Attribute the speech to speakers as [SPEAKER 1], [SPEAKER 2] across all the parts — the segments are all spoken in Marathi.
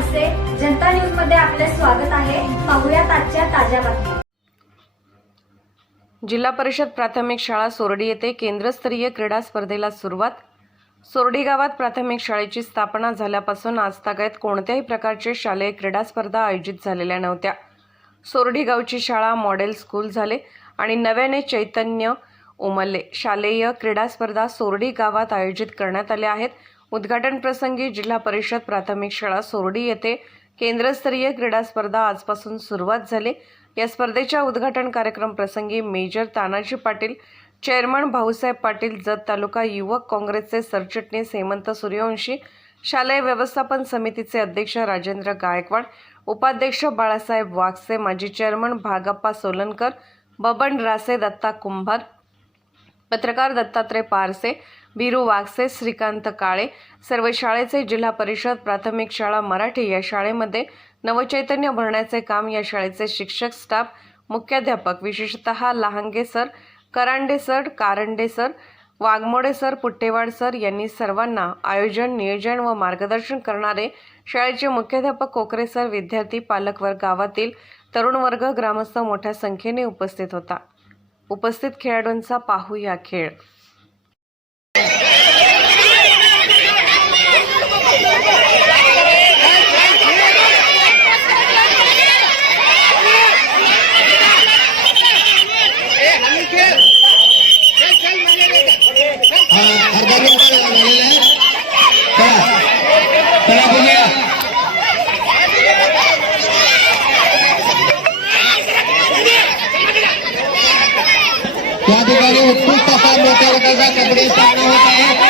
[SPEAKER 1] जनता न्यूजमध्ये आपले स्वागत आहे. पाहुयात आजच्या ताज्या बातम्या.
[SPEAKER 2] जिल्हा परिषद प्राथमिक शाळा सोरडी येथे केंद्रस्तरीय क्रीडा स्पर्धेला सुरुवात. सोरडी गावात प्राथमिक शाळेची स्थापना झाल्यापासून आजतागायत कोणत्याही प्रकारचे शालेय क्रीडा स्पर्धा आयोजित झालेल्या नव्हत्या. सोरडी गावची शाळा मॉडेल स्कूल झाले आणि नव्याने चैतन्य उमलले शालेय क्रीडा स्पर्धा सोरडी गावात आयोजित करण्यात आल्या आहेत. उद्घाटन प्रसंगी जिल्हा परिषद प्राथमिक शाळा सोरडी येथे केंद्रस्तरीय क्रीडा स्पर्धा आजपासून सुरुवात झाली. या स्पर्धेच्या उद्घाटन कार्यक्रम प्रसंगी मेजर तानाजी पाटील चेअरमन भाऊसाहेब पाटील जत तालुका युवक काँग्रेसचे सरचिटणीस हेमंत सूर्यवंशी शालेय व्यवस्थापन समितीचे अध्यक्ष राजेंद्र गायकवाड उपाध्यक्ष बाळासाहेब वागसे माजी चेअरमन भागप्पा सोलनकर बबन रासे दत्ता कुंभार पत्रकार दत्तात्रय पारसे बिरू वागसे श्रीकांत काळे. सर्व शाळेचे जिल्हा परिषद प्राथमिक शाळा मराठी या शाळेमध्ये नवचैतन्य भरण्याचे काम या शाळेचे शिक्षक स्टाफ मुख्याध्यापक विशेषतः Lahange sir Karande sir Karande sir Waghmode sir Puttewad sir यांनी सर्वांना आयोजन नियोजन व मार्गदर्शन करणारे शाळेचे मुख्याध्यापक कोकरे सर विद्यार्थी पालकवर्ग गावातील तरुण वर्ग ग्रामस्थ मोठ्या संख्येने उपस्थित होता. उपस्थित खेळाडूंचा पाहूया खेळ.
[SPEAKER 3] या ठिकाणी उत्कृष्ट असा मोठ्या वर्गाचा कबड्डी सामना होत आहे.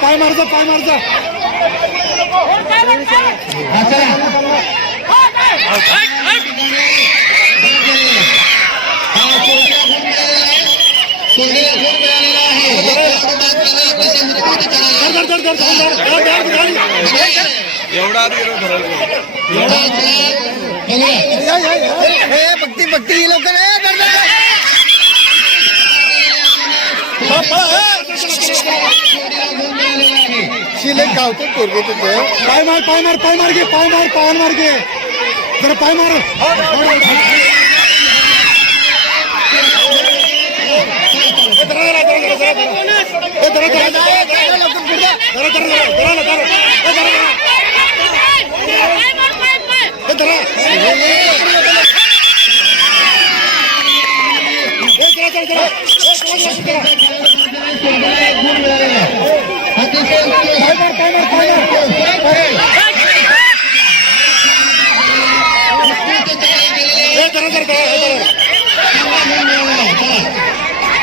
[SPEAKER 4] पाय मारजा पाय मारजा
[SPEAKER 3] हा चला
[SPEAKER 4] एवढा भक्ती भक्ती शिले गावतो पोरगे पाय मार पाय मार पाय मार घे पाय मार पाय मार घे पाय मार.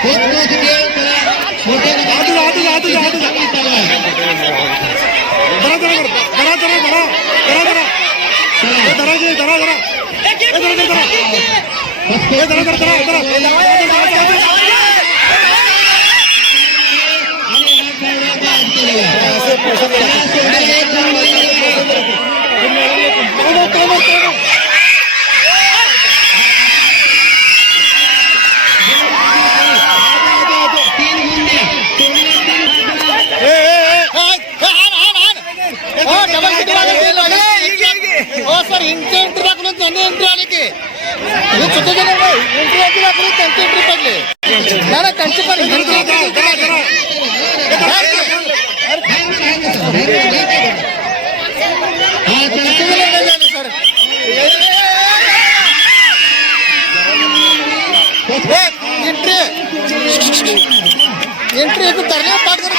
[SPEAKER 4] Let's go, let's. পয়সা
[SPEAKER 3] ಎಂಟ್ರಿ ನಾನು ಕಂಪ್ಲೀಟ್ ಆಗಿ ಸರ್ ಎಂಟ್ರಿ
[SPEAKER 1] ಎಂಟ್ರಿ ಅಂತ ಟರ್ನಪ್ ಮಾಡ್ಕೊಂಡು